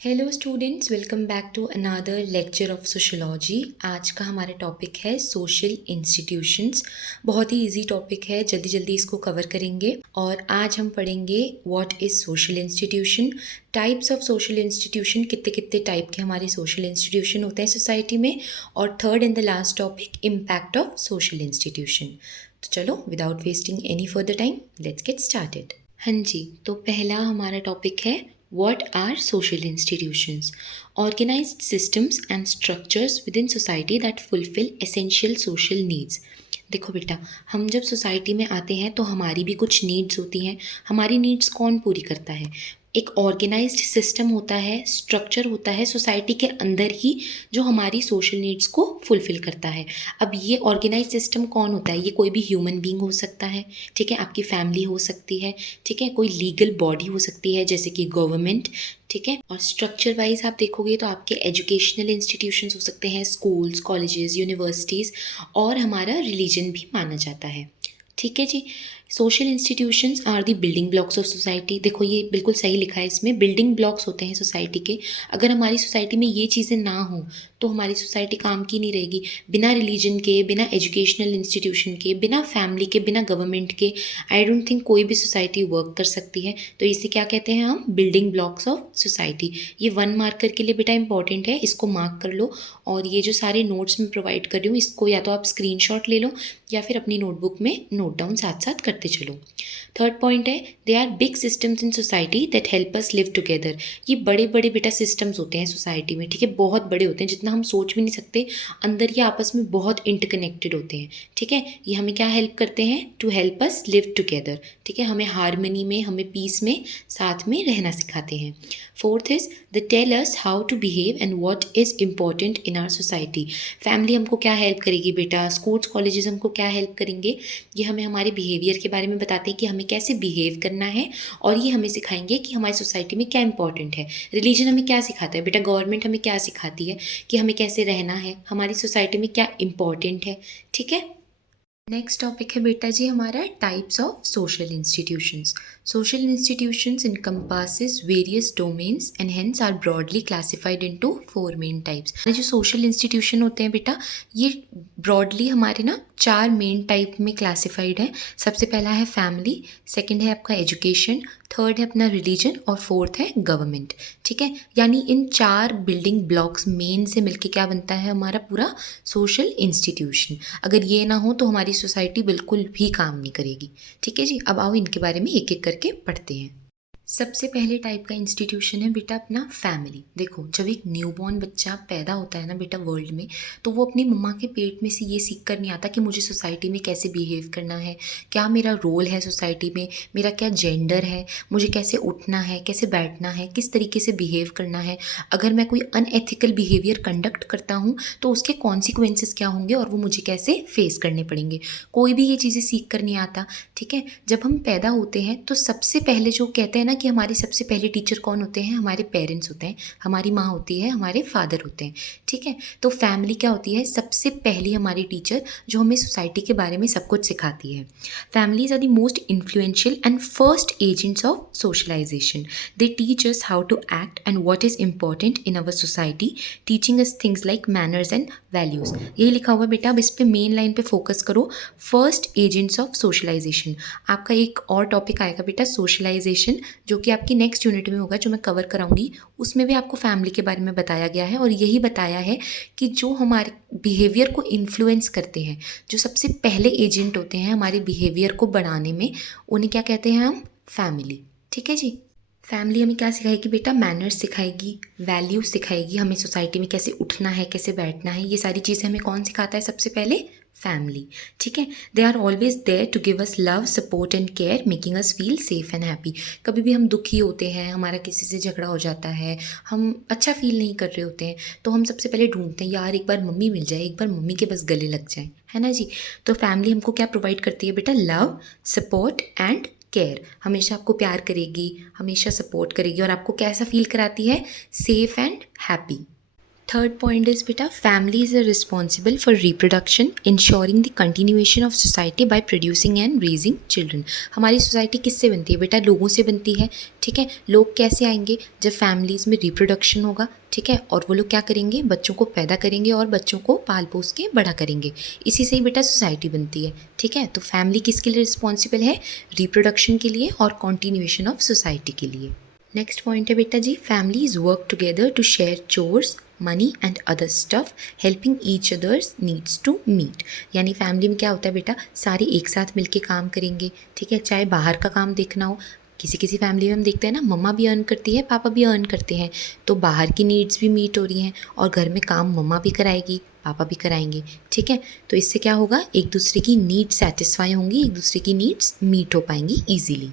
Hello students, welcome back to another lecture of sociology. आज का हमारा टॉपिक है सोशल इंस्टीट्यूशंस। बहुत ही इजी टॉपिक है, जल्दी जल्दी इसको कवर करेंगे। और आज हम पढ़ेंगे what is social institution, types of social institution, कितने कितने टाइप के हमारे सोशल इंस्टीट्यूशन होते हैं सोसाइटी में, और third and the last topic impact of social institution. तो चलो, without wasting any further time, let's get started. हाँ जी, तो पहला हमारा टॉपिक है What are social institutions? Organized systems and structures within society that fulfill essential social needs. देखो बेटा, हम जब सोसाइटी में आते हैं तो हमारी भी कुछ नीड्स होती हैं। हमारी नीड्स कौन पूरी करता है? एक ऑर्गेनाइज्ड सिस्टम होता है, स्ट्रक्चर होता है सोसाइटी के अंदर ही, जो हमारी सोशल नीड्स को फुलफ़िल करता है। अब ये ऑर्गेनाइज्ड सिस्टम कौन होता है? ये कोई भी ह्यूमन बीइंग हो सकता है, ठीक है, आपकी फैमिली हो सकती है, ठीक है, कोई लीगल बॉडी हो सकती है जैसे कि गवर्नमेंट, ठीक है। और स्ट्रक्चर वाइज आप देखोगे तो आपके एजुकेशनल इंस्टीट्यूशंस हो सकते हैं, स्कूल्स, कॉलेजेस, यूनिवर्सिटीज़, और हमारा रिलीजन भी माना जाता है, ठीक है जी। Social institutions are the building blocks of society. देखो, ये बिल्कुल सही लिखा है इसमें, बिल्डिंग ब्लॉक्स होते हैं सोसाइटी के। अगर हमारी सोसाइटी में ये चीज़ें ना हो तो हमारी सोसाइटी काम की नहीं रहेगी। बिना रिलीजन के, बिना एजुकेशनल इंस्टीट्यूशन के, बिना फैमिली के, बिना गवर्नमेंट के, आई डोंट थिंक कोई भी सोसाइटी वर्क कर सकती है। तो इसे क्या कहते हैं हम? Building blocks of society. ये 1 मार्कर के लिए बेटा इंपॉर्टेंट है, इसको मार्क कर लो। और ये जो सारे नोट्स मैं प्रोवाइड कर रही हूँ, इसको या तो आप स्क्रीनशॉट ले लो या फिर अपनी नोटबुक में नोट डाउन साथ साथ करते चलो। थर्ड पॉइंट है, they are big systems in society that help us live together. ये बड़े बड़े बेटा सिस्टम्स होते हैं सोसाइटी में, ठीक है, बहुत बड़े होते हैं, जितना हम सोच भी नहीं सकते। अंदर ये आपस में बहुत इंटरकनेक्टेड होते हैं, ठीक है। ये हमें क्या हेल्प करते हैं? To help us live together, ठीक है, हमें हारमनी में, हमें पीस में, साथ में रहना सिखाते हैं। Fourth is they tell us how to behave and what is important in our society. Family हमको क्या हेल्प करेगी बेटा? स्कूल्स, कॉलेजेस हमको क्या हेल्प करेंगे? ये हमें हमारे बिहेवियर के बारे में बताते हैं कि हमें कैसे बिहेव करना है, और ये हमें सिखाएंगे कि हमारी सोसाइटी में क्या इंपॉर्टेंट है। रिलीजन हमें क्या सिखाता है बेटा? गवर्नमेंट हमें क्या सिखाती है कि हमें कैसे रहना है, हमारी सोसाइटी में क्या इंपॉर्टेंट है, ठीक है। नेक्स्ट टॉपिक है बेटा जी हमारा types of social institutions. Social institutions encompasses various domains and hence are broadly classified into 4 main types. जो सोशल इंस्टीट्यूशन होते हैं बेटा, ये ब्रॉडली हमारे ना 4 मेन टाइप में क्लासिफाइड है। सबसे पहला है फैमिली, सेकंड है आपका एजुकेशन, थर्ड है अपना रिलीजन, और फोर्थ है गवर्नमेंट, ठीक है। यानी इन 4 बिल्डिंग ब्लॉक्स मेन से मिलके क्या बनता है हमारा पूरा सोशल इंस्टीट्यूशन। अगर ये ना हो तो हमारी सोसाइटी बिल्कुल भी काम नहीं करेगी, ठीक है जी। अब आओ इनके बारे में एक एक करके पढ़ते हैं। सबसे पहले टाइप का इंस्टीट्यूशन है बेटा अपना फैमिली। देखो, जब एक न्यूबॉर्न बच्चा पैदा होता है ना बेटा वर्ल्ड में, तो वो अपनी मम्मा के पेट में से ये सीख कर नहीं आता कि मुझे सोसाइटी में कैसे बिहेव करना है, क्या मेरा रोल है सोसाइटी में, मेरा क्या जेंडर है, मुझे कैसे उठना है, कैसे बैठना है, किस तरीके से बिहेव करना है। अगर मैं कोई अनएथिकल बिहेवियर कंडक्ट करता हूँ तो उसके कॉन्सिक्वेंसेस क्या होंगे और वो मुझे कैसे फेस करने पड़ेंगे। कोई भी ये चीज़ें सीख कर नहीं आता, ठीक है। जब हम पैदा होते हैं तो सबसे पहले जो कहते हैं ना कि हमारे सबसे पहले टीचर कौन होते हैं? हमारे पेरेंट्स होते हैं, हमारी माँ होती है, हमारे फादर होते हैं, ठीक है। तो फैमिली क्या होती है? सबसे पहली हमारी टीचर, जो हमें सोसाइटी के बारे में सब कुछ सिखाती है। Families are the most influential and first agents of socialization. They teach us how to act and what is important in our society, teaching us things like manners and values. यही लिखा हुआ है बेटा, अब इस पे मेन लाइन पे focus करो। First agents of socialization. आपका एक और टॉपिक आएगा बेटा सोशलाइजेशन, जो कि आपकी नेक्स्ट यूनिट में होगा, जो मैं कवर कराऊंगी। उसमें भी आपको फैमिली के बारे में बताया गया है, और यही बताया है कि जो हमारे बिहेवियर को इन्फ्लुएंस करते हैं, जो सबसे पहले एजेंट होते हैं हमारे बिहेवियर को बढ़ाने में, उन्हें क्या कहते हैं हम? फैमिली, ठीक है जी। फैमिली हमें क्या सिखाएगी बेटा? मैनर्स सिखाएगी, वैल्यूज सिखाएगी, हमें सोसाइटी में कैसे उठना है, कैसे बैठना है, ये सारी चीज़ें हमें कौन सिखाता है? सबसे पहले फैमिली, ठीक है। They are always there to give us love, support and care, making us feel safe and happy. कभी भी हम दुखी होते हैं, हमारा किसी से झगड़ा हो जाता है, हम अच्छा फील नहीं कर रहे होते हैं, तो हम सबसे पहले ढूंढते हैं यार एक बार मम्मी मिल जाए, एक बार मम्मी के बस गले लग जाए, है ना जी। तो फैमिली हमको क्या प्रोवाइड करती है बेटा? Love, support and care. हमेशा आपको प्यार करेगी, हमेशा सपोर्ट करेगी, और आपको कैसा फील कराती है? Safe and happy. Third point is बेटा families are responsible for reproduction ensuring the continuation of society by producing and raising children. हमारी सोसाइटी किससे बनती है बेटा? लोगों से बनती है। ठीक है, लोग कैसे आएंगे? जब फैमिलीज़ में रिप्रोडक्शन होगा। ठीक है, और वो लोग क्या करेंगे? बच्चों को पैदा करेंगे और बच्चों को पाल पोस के बड़ा करेंगे। इसी से ही बेटा सोसाइटी बनती है। ठीक है, तो फैमिली किसके लिए रिस्पॉन्सिबल है? रिप्रोडक्शन के लिए और कॉन्टिन्यूएशन ऑफ सोसाइटी के लिए। नेक्स्ट पॉइंट है बेटा जी, families work together to share chores money and other stuff helping each others needs to meet. यानी फैमिली में क्या होता है बेटा? सारे एक साथ मिलके काम करेंगे। ठीक है, चाहे बाहर का काम देखना हो, किसी किसी फैमिली में हम देखते हैं ना, मम्मा भी अर्न करती है, पापा भी अर्न करते हैं, तो बाहर की नीड्स भी मीट हो रही हैं और घर में काम मम्मा भी कराएगी, पापा भी कराएंगे। ठीक है, तो इससे क्या होगा? एक दूसरे की नीड्स सेटिस्फाई होंगी, एक दूसरे की नीड्स मीट हो पाएंगी ईजीली।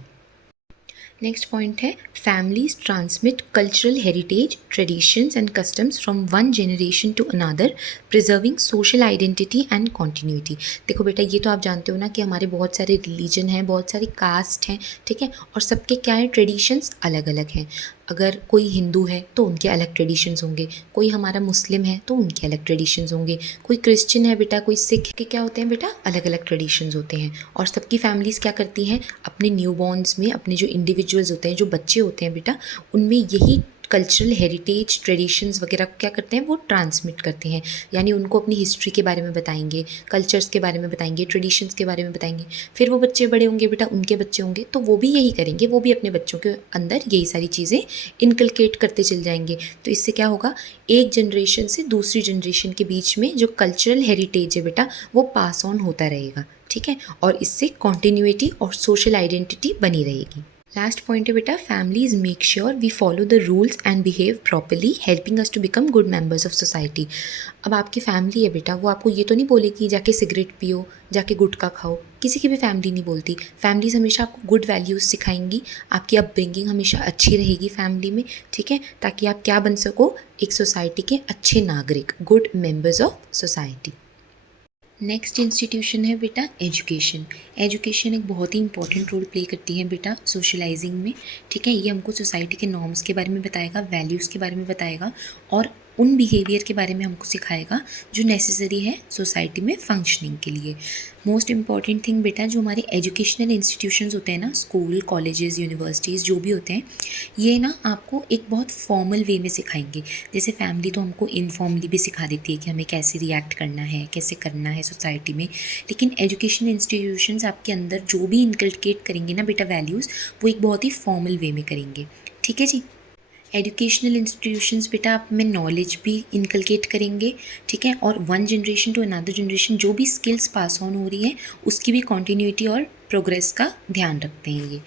नेक्स्ट पॉइंट है families transmit cultural heritage traditions and customs from one generation to another preserving social identity and continuity. देखो बेटा, ये तो आप जानते हो ना कि हमारे बहुत सारे रिलीजन हैं, बहुत सारी कास्ट हैं। ठीक है, और सबके क्या है? ट्रेडिशंस अलग अलग हैं। अगर कोई हिंदू है तो उनके अलग ट्रेडिशंस होंगे, कोई हमारा मुस्लिम है तो उनके अलग ट्रेडिशंस होंगे, कोई क्रिश्चियन है बेटा, कोई सिख के क्या होते हैं बेटा? अलग अलग ट्रेडिशंस होते हैं। और सबकी फैमिलीज़ क्या करती हैं? अपने न्यू बॉर्न्स में अपने जो इंडिविजुअल्स होते हैं, जो बच्चे होते हैं बेटा, उनमें यही कल्चरल हेरिटेज ट्रेडिशंस वगैरह को क्या करते हैं? वो ट्रांसमिट करते हैं। यानी उनको अपनी हिस्ट्री के बारे में बताएंगे, कल्चर्स के बारे में बताएंगे, ट्रेडिशंस के बारे में बताएंगे। फिर वो बच्चे बड़े होंगे बेटा, उनके बच्चे होंगे, तो वो भी यही करेंगे, वो भी अपने बच्चों के अंदर यही सारी चीज़ें इनकलकेट करते चल जाएंगे। तो इससे क्या होगा? एक जनरेशन से दूसरी जनरेशन के बीच में जो कल्चरल हेरिटेज है बेटा, वो पास ऑन होता रहेगा। ठीक है, और इससे कॉन्टिन्यूटी और सोशल आइडेंटिटी बनी रहेगी। लास्ट पॉइंट है बेटा families make sure we follow the rules and behave properly helping us to become good members of society. अब आपकी फैमिली है बेटा, वो आपको ये तो नहीं बोलेगी जाके सिगरेट पियो, जाके गुटखा खाओ, किसी की भी फैमिली नहीं बोलती। फैमिलीज हमेशा आपको गुड वैल्यूज़ सिखाएंगी, आपकी अपब्रिंगिंग हमेशा अच्छी रहेगी फैमिली में। ठीक है, ताकि आप क्या बन सको? एक सोसाइटी के अच्छे नागरिक, good members of society. Next institution है बेटा एजुकेशन। एजुकेशन एक बहुत ही इंपॉर्टेंट रोल प्ले करती है बेटा सोशलाइजिंग में। ठीक है, ये हमको सोसाइटी के नॉर्म्स के बारे में बताएगा, वैल्यूज़ के बारे में बताएगा और उन बिहेवियर के बारे में हमको सिखाएगा जो नेसेसरी है सोसाइटी में फंक्शनिंग के लिए। मोस्ट इम्पॉर्टेंट थिंग बेटा, जो हमारे एजुकेशनल इंस्टीट्यूशंस होते हैं ना, स्कूल, कॉलेजेस, यूनिवर्सिटीज़ जो भी होते हैं, ये ना आपको एक बहुत फॉर्मल वे में सिखाएंगे। जैसे फैमिली तो हमको इनफॉर्मली भी सिखा देती है कि हमें कैसे रिएक्ट करना है, कैसे करना है सोसाइटी में, लेकिन एजुकेशनल इंस्टीट्यूशंस आपके अंदर जो भी इनकलकेट करेंगे ना बेटा वैल्यूज़, वो एक बहुत ही फॉर्मल वे में करेंगे। ठीक है जी। एजुकेशनल इंस्टीट्यूशंस बेटा आप में नॉलेज भी इनकलकेट करेंगे। ठीक है, और one generation to another generation जो भी स्किल्स पास ऑन हो रही हैं उसकी भी कॉन्टीन्यूटी और प्रोग्रेस का ध्यान रखते हैं ये।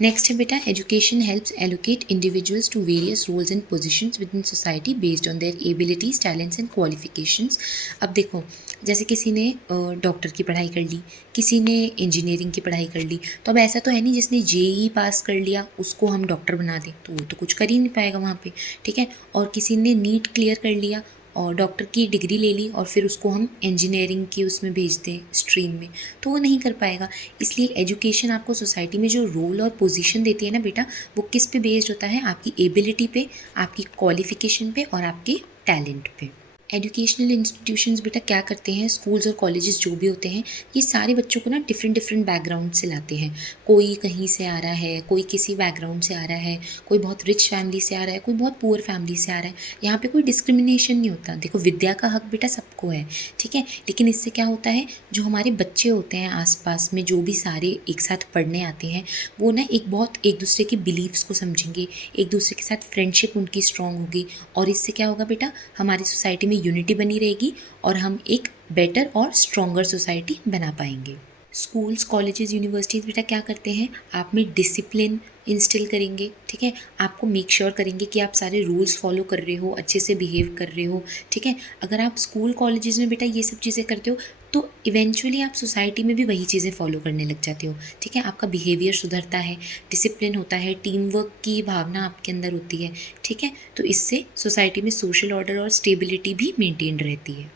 नेक्स्ट है बेटा education helps allocate individuals to various roles and positions within society based on their abilities, talents and qualifications. अब देखो, जैसे किसी ने डॉक्टर की पढ़ाई कर ली, किसी ने इंजीनियरिंग की पढ़ाई कर ली, तो अब ऐसा तो है नहीं जिसने जेई पास कर लिया उसको हम डॉक्टर बना दें, तो वो तो कुछ कर ही नहीं पाएगा वहाँ पे। ठीक है, और किसी ने नीट क्लियर कर लिया और डॉक्टर की डिग्री ले ली और फिर उसको हम इंजीनियरिंग की उसमें भेज दें स्ट्रीम में, तो वो नहीं कर पाएगा। इसलिए एजुकेशन आपको सोसाइटी में जो रोल और पोजीशन देती है ना बेटा, वो किस पे बेस्ड होता है? आपकी एबिलिटी पे, आपकी क्वालिफिकेशन पे और आपके टैलेंट पे। एजुकेशनल इंस्टीट्यूशंस बेटा क्या करते हैं, स्कूल्स और कॉलेजेस जो भी होते हैं, ये सारे बच्चों को ना डिफरेंट बैकग्राउंड से लाते हैं। कोई कहीं से आ रहा है, कोई किसी बैकग्राउंड से आ रहा है, कोई बहुत रिच फैमिली से आ रहा है, कोई बहुत पुअर फैमिली से आ रहा है। यहाँ पे कोई डिस्क्रिमिनेशन नहीं होता। देखो, विद्या का हक बेटा सबको है। ठीक है, लेकिन इससे क्या होता है, जो हमारे बच्चे होते हैं आसपास में जो भी सारे एक साथ पढ़ने आते हैं, वो ना एक दूसरे की बिलीव्स को समझेंगे, एक दूसरे के साथ फ्रेंडशिप उनकी स्ट्रॉन्ग होगी और इससे क्या होगा बेटा, हमारी सोसाइटी में यूनिटी बनी रहेगी और हम एक बेटर और स्ट्रॉन्गर सोसाइटी बना पाएंगे। स्कूल्स, कॉलेजेस, यूनिवर्सिटीज़ बेटा क्या करते हैं, आप में डिसिप्लिन इंस्टिल करेंगे। ठीक है, आपको मेक श्योर करेंगे कि आप सारे रूल्स फॉलो कर रहे हो, अच्छे से बिहेव कर रहे हो। ठीक है, अगर आप स्कूल कॉलेजेस में बेटा ये सब चीज़ें करते हो तो इवेंचुअली आप सोसाइटी में भी वही चीज़ें फॉलो करने लग जाते हो। ठीक है, आपका बिहेवियर सुधरता है, डिसिप्लिन होता है, टीम वर्क की भावना आपके अंदर होती है। ठीक है, तो इससे सोसाइटी में सोशल ऑर्डर और स्टेबिलिटी भी मेंटेन रहती है।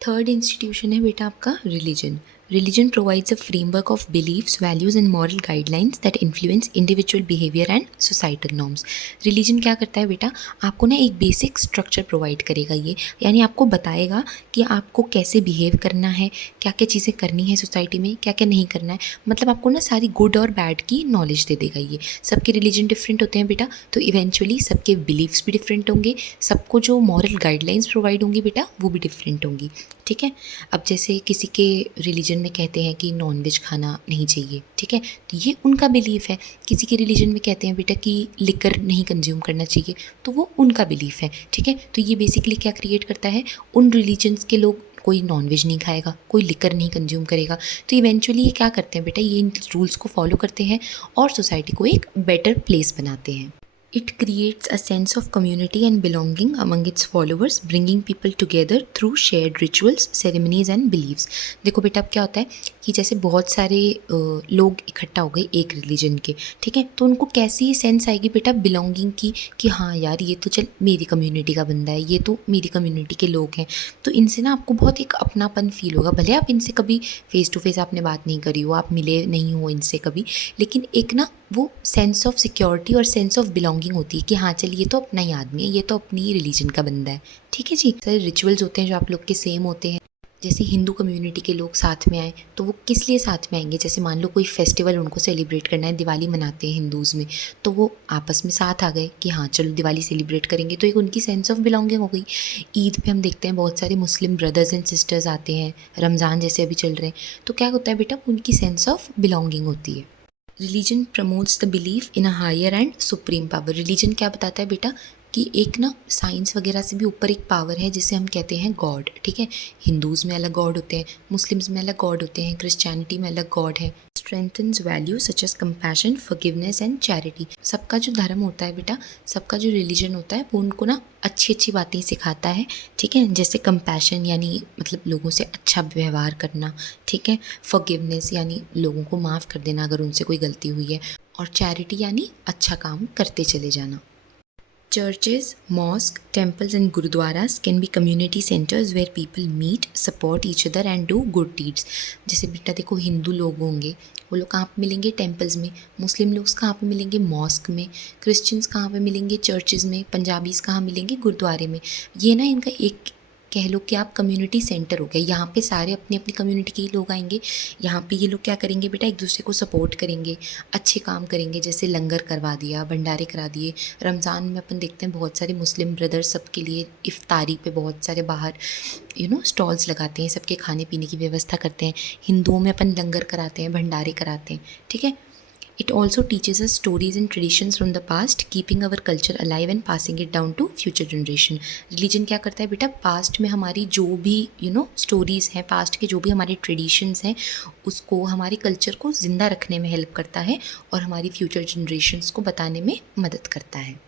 थर्ड इंस्टीट्यूशन है बेटा आपका religion. Religion provides a framework of believes, values and moral guidelines that influence individual behaviour and societal norms. Religion क्या करता है बेटा, आपको ना एक बेसिक स्ट्रक्चर प्रोवाइड करेगा ये, यानी आपको बताएगा कि आपको कैसे बिहेव करना है, क्या क्या चीज़ें करनी है सोसाइटी में, क्या क्या नहीं करना है। मतलब आपको ना सारी गुड और बैड की नॉलेज दे देगा ये। सबके रिलीजन डिफरेंट होते हैं बेटा, तो इवेंचुअली सबके बिलीव्स भी डिफरेंट होंगे, सबको जो मॉरल गाइडलाइंस प्रोवाइड होंगी बेटा वो भी डिफरेंट होंगी। ठीक है, अब जैसे किसी के रिलीजन में कहते हैं कि नॉनवेज खाना नहीं चाहिए, ठीक है, तो ये उनका बिलीफ है। किसी के रिलीजन में कहते हैं बेटा कि लिकर नहीं कंज्यूम करना चाहिए, तो वो उनका बिलीफ है। ठीक है, तो ये बेसिकली क्या क्रिएट करता है, उन रिलीजन्स के लोग, कोई नॉनवेज नहीं खाएगा, कोई लिकर नहीं कंज्यूम करेगा, तो इवेंचुअली ये क्या करते हैं बेटा, ये इन रूल्स को फॉलो करते हैं और सोसाइटी को एक बेटर प्लेस बनाते हैं। It creates a sense of community and belonging among its followers, bringing people together through shared rituals, ceremonies and beliefs. देखो बेटा अब क्या होता है कि जैसे बहुत सारे लोग इकट्ठा हो गए एक रिलीजन के, ठीक है, तो उनको कैसी सेंस आएगी बेटा बिलोंगिंग की, कि हाँ यार ये तो चल मेरी कम्युनिटी का बंदा है, ये तो मेरी कम्युनिटी के लोग हैं, तो इनसे ना आपको बहुत एक अपनापन फील होगा। भले आप इनसे कभी फेस टू फेस आपने बात नहीं करी हो, आप मिले नहीं हो इनसे कभी, लेकिन एक ना वो सेंस ऑफ सिक्योरिटी और सेंस ऑफ बिलोंगिंग होती है कि हाँ चल ये तो अपना ही आदमी है, ये तो अपनी ही रिलीजन का बंदा है। ठीक है जी, सारे रिचुअल्स होते हैं जो आप लोग के सेम होते हैं। जैसे हिंदू कम्युनिटी के लोग साथ में आए तो वो किस लिए साथ में आएंगे, जैसे मान लो कोई फेस्टिवल उनको सेलिब्रेट करना है, दिवाली मनाते हैं हिंदूज़ में, तो वो आपस में साथ आ गए कि हाँ चलो दिवाली सेलिब्रेट करेंगे, तो एक उनकी सेंस ऑफ बिलोंगिंग हो गई। ईद पे हम देखते हैं बहुत सारे मुस्लिम ब्रदर्स एंड सिस्टर्स आते हैं, रमज़ान जैसे अभी चल रहे हैं, तो क्या होता है बेटा, उनकी सेंस ऑफ बिलोंगिंग होती है। Religion promotes the belief in a higher and supreme power. Religion क्या बताता है बेटा कि एक ना साइंस वगैरह से भी ऊपर एक पावर है जिसे हम कहते हैं गॉड। ठीक है, हिंदूज़ में अलग गॉड होते हैं, मुस्लिम्स में अलग गॉड होते हैं, क्रिश्चियनिटी में अलग गॉड है। Strengthens value such as compassion, forgiveness and charity. सबका जो धर्म होता है बेटा, सबका जो रिलीजन होता है, वो उनको ना अच्छी अच्छी बातें सिखाता है। ठीक है, जैसे कंपैशन यानी मतलब लोगों से अच्छा व्यवहार करना, ठीक है, फॉरगिवनेस यानी लोगों को माफ़ कर देना अगर उनसे कोई गलती हुई है, और चैरिटी यानी अच्छा काम करते चले जाना। Churches, mosques, temples and gurudwaras can be community centers where people meet, support each other and do good deeds. जैसे बेटा देखो हिंदू लोग होंगे, वो लोग कहाँ पे मिलेंगे, टेम्पल्स में। मुस्लिम लोग कहाँ पे मिलेंगे, मॉस्क में। क्रिश्चियंस कहाँ पे मिलेंगे, चर्चेज़ में। पंजाबीज़ कहाँ मिलेंगे, गुरुद्वारे में। ये ना इनका एक कह लो कि आप कम्युनिटी सेंटर हो गया, यहाँ पे सारे अपनी अपनी कम्युनिटी के लोग आएंगे। यहाँ पे ये लोग क्या करेंगे बेटा, एक दूसरे को सपोर्ट करेंगे, अच्छे काम करेंगे, जैसे लंगर करवा दिया, भंडारे करा दिए। रमज़ान में अपन देखते हैं बहुत सारे मुस्लिम ब्रदर्स सबके लिए इफ्तारी पे बहुत सारे बाहर स्टॉल्स लगाते हैं, सबके खाने पीने की व्यवस्था करते हैं। हिंदुओं में अपन लंगर कराते हैं, भंडारे कराते हैं। ठीक है, It also teaches us stories and traditions from the past, keeping our culture alive and passing it down to future generation. Religion क्या करता है बेटा, पास्ट में हमारी जो भी स्टोरीज़ हैं, पास्ट के जो भी हमारे ट्रेडिशंस हैं, उसको हमारे कल्चर को ज़िंदा रखने में हेल्प करता है और हमारी फ्यूचर जनरेशन्स को बताने में मदद करता है।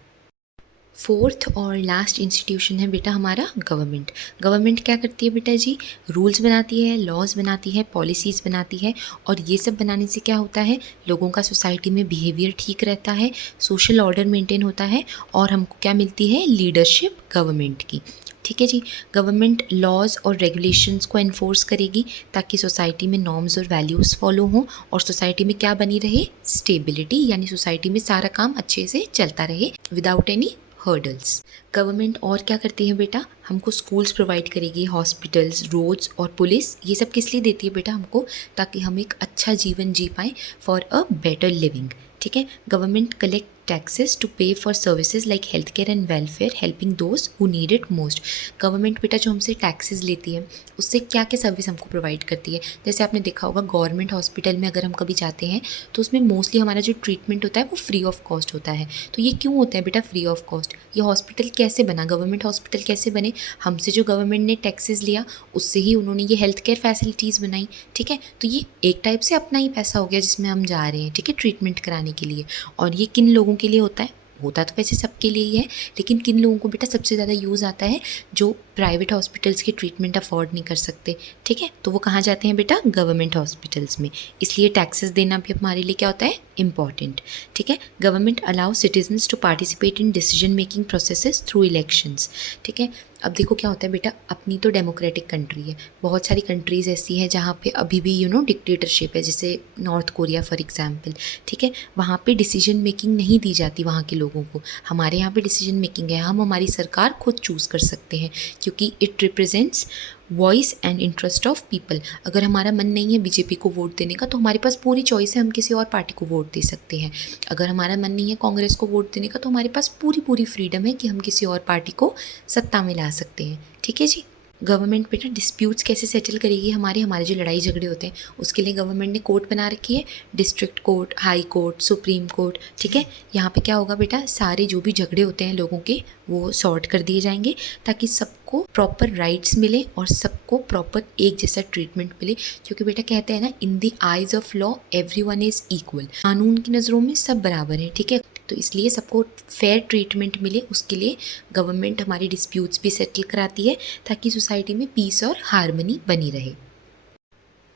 फोर्थ और लास्ट इंस्टीट्यूशन है बेटा हमारा गवर्नमेंट। गवर्नमेंट क्या करती है बेटा जी, रूल्स बनाती है, लॉज बनाती है, पॉलिसीज़ बनाती है, और ये सब बनाने से क्या होता है, लोगों का सोसाइटी में बिहेवियर ठीक रहता है, सोशल ऑर्डर मेंटेन होता है, और हमको क्या मिलती है, लीडरशिप गवर्नमेंट की। ठीक है जी, गवर्नमेंट लॉज और रेगुलेशंस को एनफोर्स करेगी ताकि सोसाइटी में नॉर्म्स और वैल्यूज़ फॉलो हों और सोसाइटी में क्या बनी रहे, स्टेबिलिटी, यानी सोसाइटी में सारा काम अच्छे से चलता रहे विदाउट एनी हर्डल्स। गवर्नमेंट और क्या करती है बेटा, हमको स्कूल्स प्रोवाइड करेगी, हॉस्पिटल्स, रोड्स और पुलिस। ये सब किस लिए देती है बेटा हमको, ताकि हम एक अच्छा जीवन जी पाएँ, फॉर अ बेटर लिविंग। ठीक है, गवर्नमेंट कलेक्ट टैक्सेस टू पे for services like health care and welfare, helping those who need it most. Government बेटा जो हमसे टैक्सेस लेती है उससे क्या क्या सर्विस हमको प्रोवाइड करती है, जैसे आपने देखा होगा गवर्नमेंट हॉस्पिटल में अगर हम कभी जाते हैं तो उसमें मोस्टली हमारा जो ट्रीटमेंट होता है वो फ्री ऑफ कॉस्ट होता है। तो ये क्यों होता है बेटा फ्री ऑफ कॉस्ट, ये हॉस्पिटल कैसे बना, गवर्नमेंट हॉस्पिटल कैसे बने, हमसे जो गवर्नमेंट ने टैक्सेस लिया उससे ही उन्होंने ये हेल्थ केयर फैसिलिटीज़ बनाई। ठीक है, तो ये एक टाइप से अपना ही पैसा हो गया जिसमें हम जा रहे हैं, ठीक है, ट्रीटमेंट कराने के लिए। और ये किन लोगों के लिए होता है, होता तो वैसे सबके लिए ही है, लेकिन किन लोगों को बेटा सबसे ज़्यादा यूज़ आता है, जो प्राइवेट हॉस्पिटल्स की ट्रीटमेंट अफोर्ड नहीं कर सकते। ठीक है, तो वो कहाँ जाते हैं बेटा, गवर्नमेंट हॉस्पिटल्स में। इसलिए टैक्सेस देना भी हमारे लिए क्या होता है, इम्पॉर्टेंट। ठीक है, government allow citizens to participate in decision making processes through elections. ठीक है, अब देखो क्या होता है बेटा, अपनी तो डेमोक्रेटिक कंट्री है, बहुत सारी कंट्रीज़ ऐसी हैं जहाँ पे अभी भी डिक्टेटरशिप है, जैसे नॉर्थ कोरिया फॉर एग्जांपल, ठीक है। वहाँ पे डिसीजन मेकिंग नहीं दी जाती वहाँ के लोगों को। हमारे यहाँ पे डिसीजन मेकिंग है, हम हमारी सरकार खुद चूज़ कर सकते हैं, क्योंकि it represents voice and interest of people. अगर हमारा मन नहीं है बीजेपी को वोट देने का, तो हमारे पास पूरी चॉइस है, हम किसी और पार्टी को वोट दे सकते हैं। अगर हमारा मन नहीं है कांग्रेस को वोट देने का, तो हमारे पास पूरी फ्रीडम है कि हम किसी और पार्टी को सत्ता में ला सकते हैं, ठीक है जी। गवर्नमेंट बेटा डिस्प्यूट्स कैसे सेटल करेगी, हमारे जो लड़ाई झगड़े होते हैं उसके लिए गवर्नमेंट ने कोर्ट बना रखी है, district court, high court, supreme court, ठीक है। यहाँ पे क्या होगा बेटा, सारे जो भी झगड़े होते हैं लोगों के वो सॉर्ट कर दिए जाएंगे, ताकि सबको प्रॉपर राइट्स मिले और सबको प्रॉपर एक जैसा ट्रीटमेंट मिले। क्योंकि बेटा कहते हैं ना, in the eyes of law everyone is equal, कानून की नज़रों में सब बराबर है, ठीक है। तो इसलिए सबको फेयर ट्रीटमेंट मिले, उसके लिए गवर्नमेंट हमारी डिस्प्यूट्स भी सेटल कराती है, ताकि सोसाइटी में पीस और हार्मनी बनी रहे।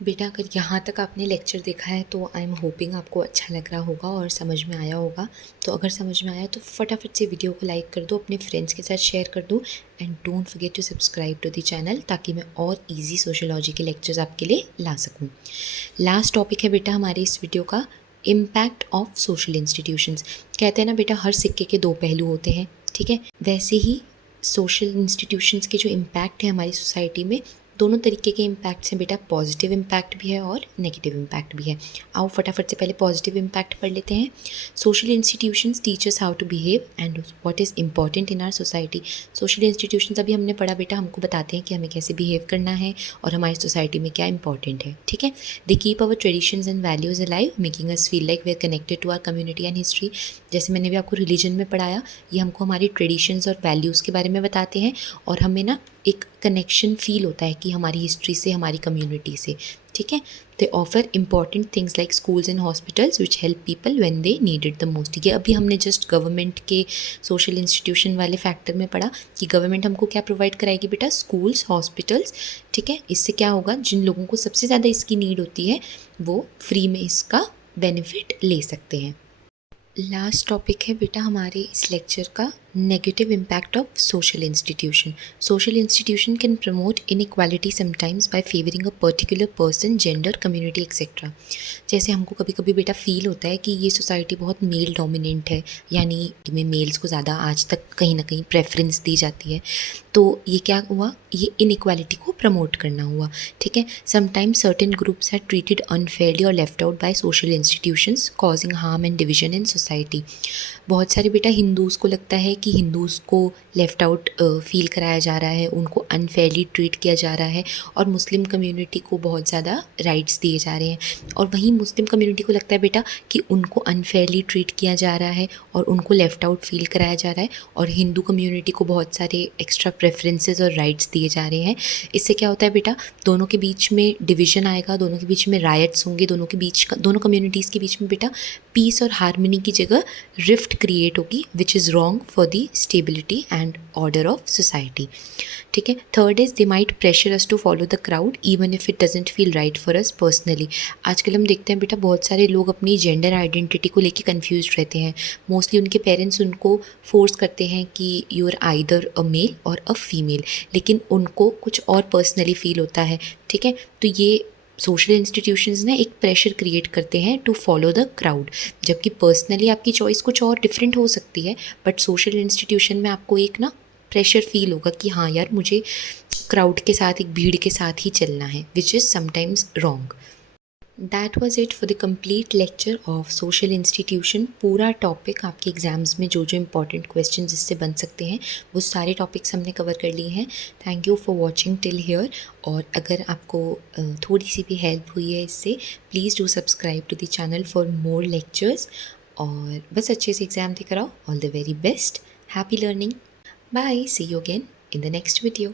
बेटा अगर यहाँ तक आपने लेक्चर देखा है तो आई एम होपिंग आपको अच्छा लग रहा होगा और समझ में आया होगा। तो अगर समझ में आया तो फटाफट से वीडियो को लाइक कर दो, अपने फ्रेंड्स के साथ शेयर कर दो, and don't forget to subscribe to the channel, ताकि मैं और इजी सोशियोलॉजी के लेक्चर्स आपके लिए ला सकूँ। लास्ट टॉपिक है बेटा हमारे इस वीडियो का, इम्पैक्ट ऑफ सोशल इंस्टीट्यूशंस। कहते हैं ना बेटा, हर सिक्के के दो पहलू होते हैं, ठीक है। वैसे ही सोशल इंस्टीट्यूशंस के जो इम्पैक्ट है हमारी सोसाइटी में, दोनों तरीके के इम्पैक्ट्स हैं बेटा, पॉजिटिव इम्पैक्ट भी है और नेगेटिव इम्पैक्ट भी है। आओ फटाफट से पहले पॉजिटिव इम्पैक्ट पढ़ लेते हैं। Social institutions teach us how to behave and what is important in our society. Social institutions अभी हमने पढ़ा बेटा, हमको बताते हैं कि हमें कैसे बिहेव करना है और हमारी सोसाइटी में क्या इंपॉर्टेंट है, ठीक है। They keep our traditions and values alive, making us feel like we are connected to our community and history. जैसे मैंने भी आपको रिलीजन में पढ़ाया, ये हमको हमारी ट्रेडिशंस और वैल्यूज़ के बारे में बताते हैं, और हमें ना एक कनेक्शन फील होता है कि हमारी हिस्ट्री से, हमारी कम्युनिटी से, ठीक है। दे offer important things like schools and hospitals which help people when they need it the most. ये अभी हमने जस्ट गवर्नमेंट के सोशल इंस्टीट्यूशन वाले फैक्टर में पढ़ा कि गवर्नमेंट हमको क्या प्रोवाइड कराएगी बेटा, स्कूल्स, हॉस्पिटल्स, ठीक है। इससे क्या होगा, जिन लोगों को सबसे ज़्यादा इसकी नीड होती है वो फ्री में इसका बेनिफिट ले सकते हैं। लास्ट टॉपिक है बेटा हमारे इस लेक्चर का, negative impact of social institution. Social institution can promote inequality sometimes by favouring a particular person, gender, community etcetera. जैसे हमको कभी कभी बेटा फील होता है कि ये सोसाइटी बहुत मेल डोमिनेंट है, यानी में मेल्स को ज़्यादा आज तक कहीं ना कहीं प्रेफरेंस दी जाती है, तो ये क्या हुआ, ये इनइक्वालिटी को प्रमोट करना हुआ, ठीक है। Sometimes certain groups are treated unfairly और left out by social institutions, causing harm and division in society. बहुत सारे बेटा हिंदूज़ को लगता है कि हिंदूज़ को लेफ़्ट आउट फील कराया जा रहा है, उनको अनफेयरली ट्रीट किया जा रहा है, और मुस्लिम कम्युनिटी को बहुत ज़्यादा राइट्स दिए जा रहे हैं। और वहीं मुस्लिम कम्युनिटी को लगता है बेटा कि उनको अनफेयरली ट्रीट किया जा रहा है और उनको लेफ़्ट आउट फील कराया जा रहा है, और हिंदू कम्युनिटी को बहुत सारे एक्स्ट्रा प्रेफरेंसेस और राइट्स दिए जा रहे हैं। इससे क्या होता है बेटा, दोनों के बीच में डिवीज़न आएगा, दोनों के बीच में रायट्स होंगे, दोनों कम्युनिटीज़ के बीच में बेटा पीस और हार्मनी की जगह रिफ्ट क्रिएट होगी, which is wrong for the stability and order of society, ठीक है। Third is they might pressure us to follow the crowd even if it doesn't feel right for us personally. आजकल हम देखते हैं बेटा बहुत सारे लोग अपनी जेंडर आइडेंटिटी को लेके कंफ्यूज रहते हैं। मोस्टली उनके पेरेंट्स उनको फोर्स करते हैं कि you are either a male or a female, लेकिन उनको कुछ और पर्सनली फील होता है, ठीक है। तो ये सोशल इंस्टीट्यूशंस ना एक प्रेशर क्रिएट करते हैं टू फॉलो द क्राउड, जबकि पर्सनली आपकी चॉइस कुछ और डिफरेंट हो सकती है, बट सोशल इंस्टीट्यूशन में आपको एक ना प्रेशर फील होगा कि हाँ यार, मुझे क्राउड के साथ, एक भीड़ के साथ ही चलना है, which is sometimes wrong. That was it for the complete lecture of social institution. पूरा टॉपिक आपके एग्जाम्स में जो जो इंपॉर्टेंट क्वेश्चन इससे बन सकते हैं वो सारे टॉपिक्स हमने कवर कर लिए हैं। Thank you for watching till here, और अगर आपको थोड़ी सी भी हेल्प हुई है इससे, please do subscribe to the channel for more lectures, और बस अच्छे से एग्ज़ाम देकर आओ। All the very best, happy learning, bye, see you again in the next video.